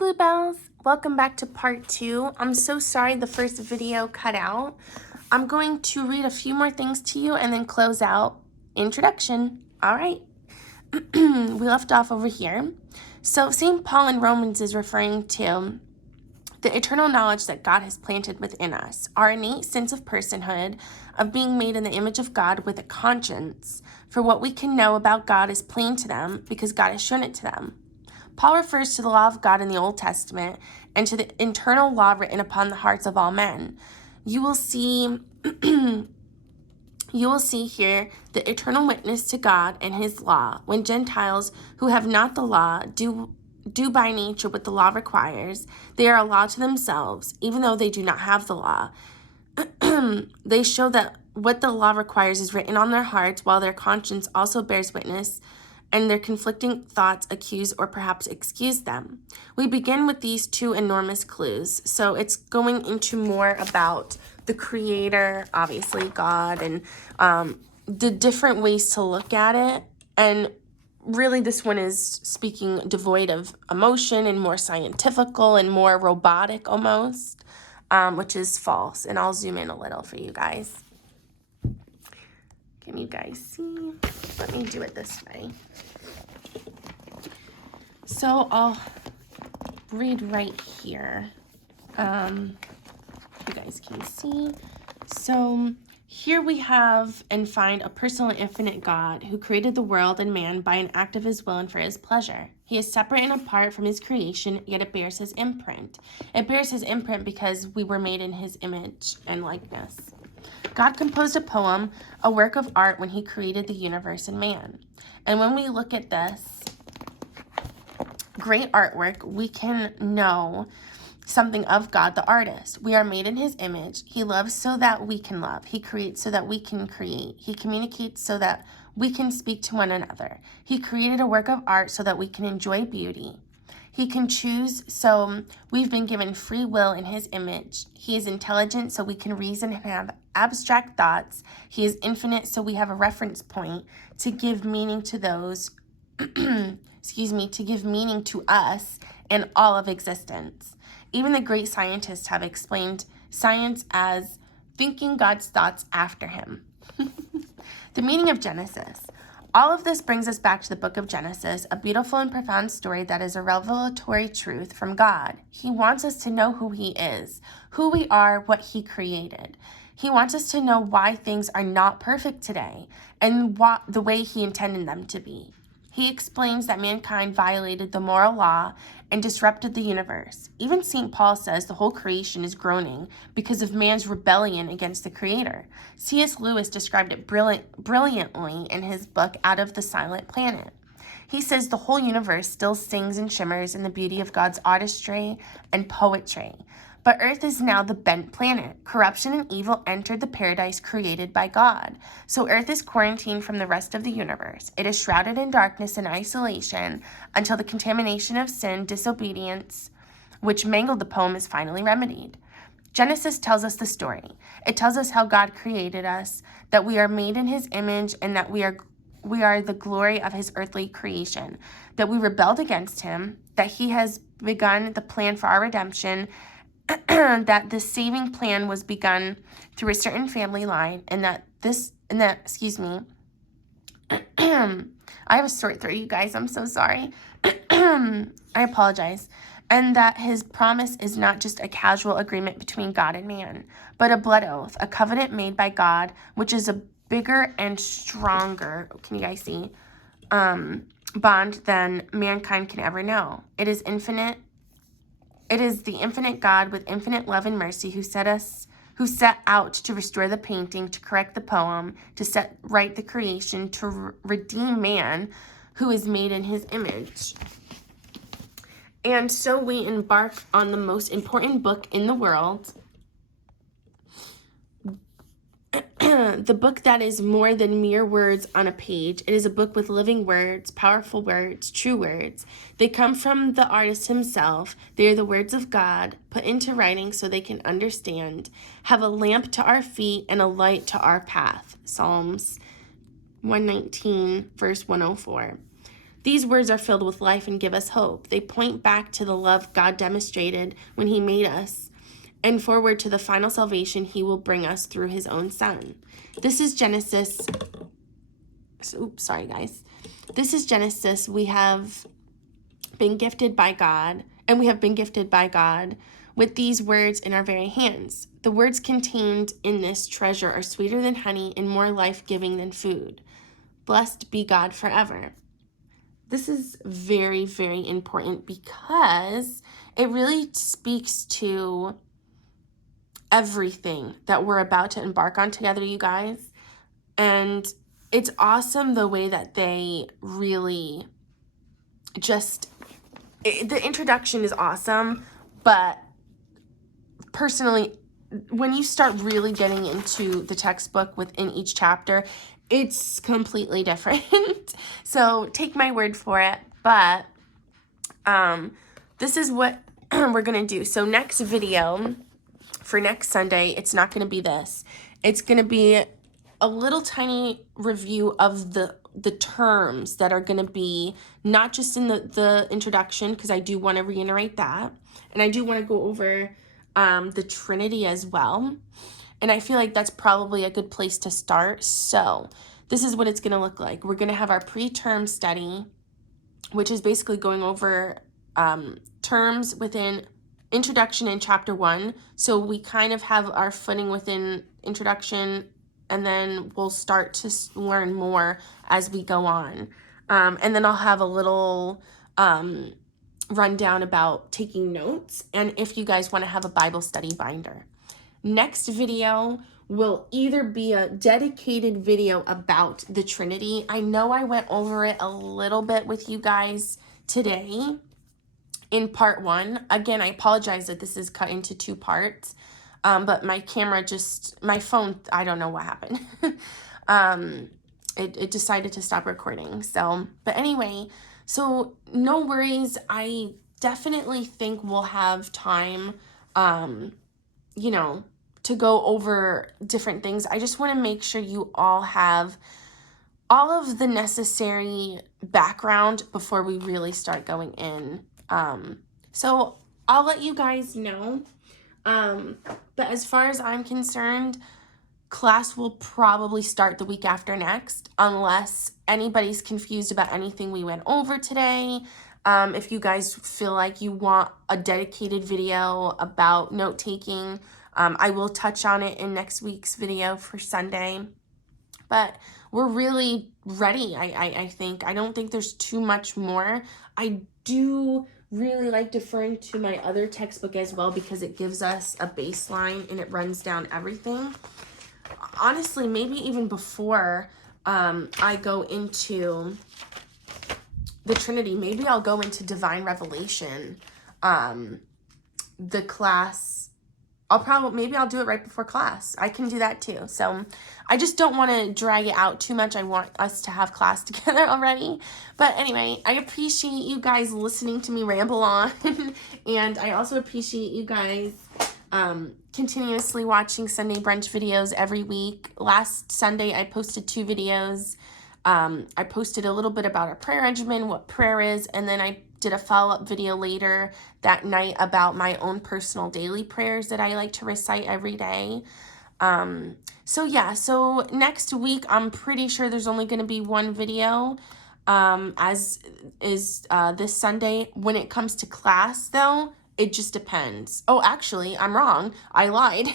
Bluebells, welcome back to part 2. I'm so sorry the first video cut out. I'm going to read a few more things to you and then close out introduction. All right, we left off over here. So St. Paul in Romans is referring to the eternal knowledge that God has planted within us, our innate sense of personhood, of being made in the image of God with a conscience. For what we can know about God is plain to them because God has shown it to them. Paul refers to the law of God in the Old Testament and to the internal law written upon the hearts of all men. You will see here the eternal witness to God and his law, when Gentiles who have not the law do by nature what the law requires. They are a law to themselves, even though they do not have the law. They show that what the law requires is written on their hearts, while their conscience also bears witness, and their conflicting thoughts accuse or perhaps excuse them. We begin with these two enormous clues. So it's going into more about the Creator, obviously God, and the different ways to look at it. And really this one is speaking devoid of emotion and more scientifical and more robotic almost, which is false. And I'll zoom in a little for you guys. Can you guys see? Let me do it this way. So I'll read right here. You guys can see. So here we have and find a personal and infinite God who created the world and man by an act of his will and for his pleasure. He is separate and apart from his creation, yet it bears his imprint. It bears his imprint because we were made in his image and likeness. God composed a poem, a work of art, when he created the universe and man. And when we look at this great artwork, we can know something of God, the artist. We are made in his image. He loves so that we can love. He creates so that we can create. He communicates so that we can speak to one another. He created a work of art so that we can enjoy beauty. He can choose, so we've been given free will in his image. He is intelligent, so we can reason and have abstract thoughts. He is infinite, so we have a reference point to give meaning to those, to give meaning to us and all of existence. Even the great scientists have explained science as thinking God's thoughts after him. The meaning of Genesis. All of this brings us back to the book of Genesis, a beautiful and profound story that is a revelatory truth from God. He wants us to know who he is, who we are, what he created. He wants us to know why things are not perfect today and the way he intended them to be. He explains that mankind violated the moral law and disrupted the universe. Even St. Paul says the whole creation is groaning because of man's rebellion against the Creator. C.S. Lewis described it brilliantly in his book Out of the Silent Planet. He says the whole universe still sings and shimmers in the beauty of God's artistry and poetry. But Earth is now the bent planet. Corruption and evil entered the paradise created by God. So Earth is quarantined from the rest of the universe. It is shrouded in darkness and isolation until the contamination of sin, disobedience, which mangled the poem, is finally remedied. Genesis tells us the story. It tells us how God created us, that we are made in his image, and that we are the glory of his earthly creation, that we rebelled against him, that he has begun the plan for our redemption, that the saving plan was begun through a certain family line, and that I have a sore throat, you guys. I'm so sorry. I apologize. And that his promise is not just a casual agreement between God and man, but a blood oath, a covenant made by God, which is a bigger and stronger, can you guys see, bond than mankind can ever know. It is infinite. It is the infinite God with infinite love and mercy who set out to restore the painting, to correct the poem, to set right the creation, to redeem man who is made in his image. And so we embark on the most important book in the world, the book that is more than mere words on a page. It is a book with living words, powerful words, true words. They come from the artist himself. They are the words of God, put into writing so they can understand, have a lamp to our feet and a light to our path. Psalms 119, verse 104. These words are filled with life and give us hope. They point back to the love God demonstrated when he made us and forward to the final salvation he will bring us through his own son. This is Genesis. Oops, sorry guys. This is Genesis. We have been gifted by God, and we have been gifted by God with these words in our very hands. The words contained in this treasure are sweeter than honey and more life-giving than food. Blessed be God forever. This is very, very important because it really speaks to everything that we're about to embark on together, you guys. And it's awesome the way that they really the introduction is awesome, but personally, when you start really getting into the textbook within each chapter, it's completely different. So take my word for it. But this is what we're going to do. So next video for next Sunday, it's not going to be this. It's going to be a little tiny review of the terms that are going to be not just in the introduction, because I do want to reiterate that. And I do want to go over the Trinity as well. And I feel like that's probably a good place to start. So this is what it's going to look like. We're going to have our pre-term study, which is basically going over terms within introduction in chapter 1. So we kind of have our footing within introduction, and then we'll start to learn more as we go on. And then I'll have a little rundown about taking notes, and if you guys want to have a Bible study binder. Next video will either be a dedicated video about the Trinity. I know I went over it a little bit with you guys today in part 1. Again, I apologize that this is cut into 2 parts, but my camera my phone, I don't know what happened. It decided to stop recording. So, but anyway, so no worries. I definitely think we'll have time, you know, to go over different things. I just want to make sure you all have all of the necessary background before we really start going in. So I'll let you guys know. But as far as I'm concerned, class will probably start the week after next, unless anybody's confused about anything we went over today. If you guys feel like you want a dedicated video about note-taking, I will touch on it in next week's video for Sunday. But we're really ready, I think. I don't think there's too much more. I do really like deferring to my other textbook as well, because it gives us a baseline and it runs down everything. Honestly, maybe even before I go into the Trinity, maybe I'll go into Divine Revelation, the class. Maybe I'll do it right before class. I can do that too. So I just don't want to drag it out too much. I want us to have class together already. But anyway, I appreciate you guys listening to me ramble on. And I also appreciate you guys continuously watching Sunday brunch videos every week. Last Sunday, I posted 2 videos. I posted a little bit about our prayer regimen, what prayer is, and then I did a follow-up video later that night about my own personal daily prayers that I like to recite every day. So yeah, so next week, I'm pretty sure there's only going to be 1 video, as is this Sunday. When it comes to class, though, it just depends. Oh, actually, I'm wrong. I lied.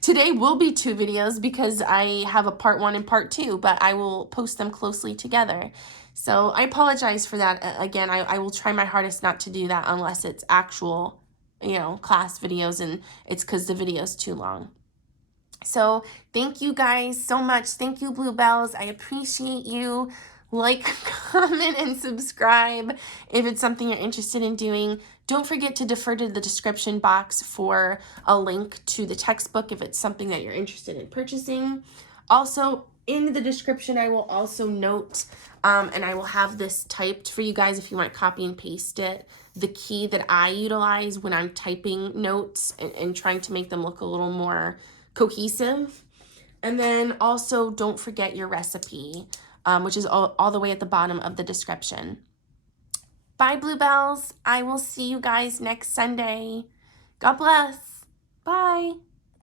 Today will be 2 videos because I have a part 1 and part 2, but I will post them closely together. So I apologize for that. Again, I will try my hardest not to do that unless it's actual, you know, class videos and it's because the video's too long. So thank you guys so much. Thank you, Bluebells. I appreciate you. Like, comment, and subscribe if it's something you're interested in doing. Don't forget to defer to the description box for a link to the textbook if it's something that you're interested in purchasing. Also, in the description, I will also note, and I will have this typed for you guys if you want to copy and paste it, the key that I utilize when I'm typing notes and trying to make them look a little more cohesive. And then also, don't forget your recipe, which is all the way at the bottom of the description. Bye, Bluebells. I will see you guys next Sunday. God bless. Bye.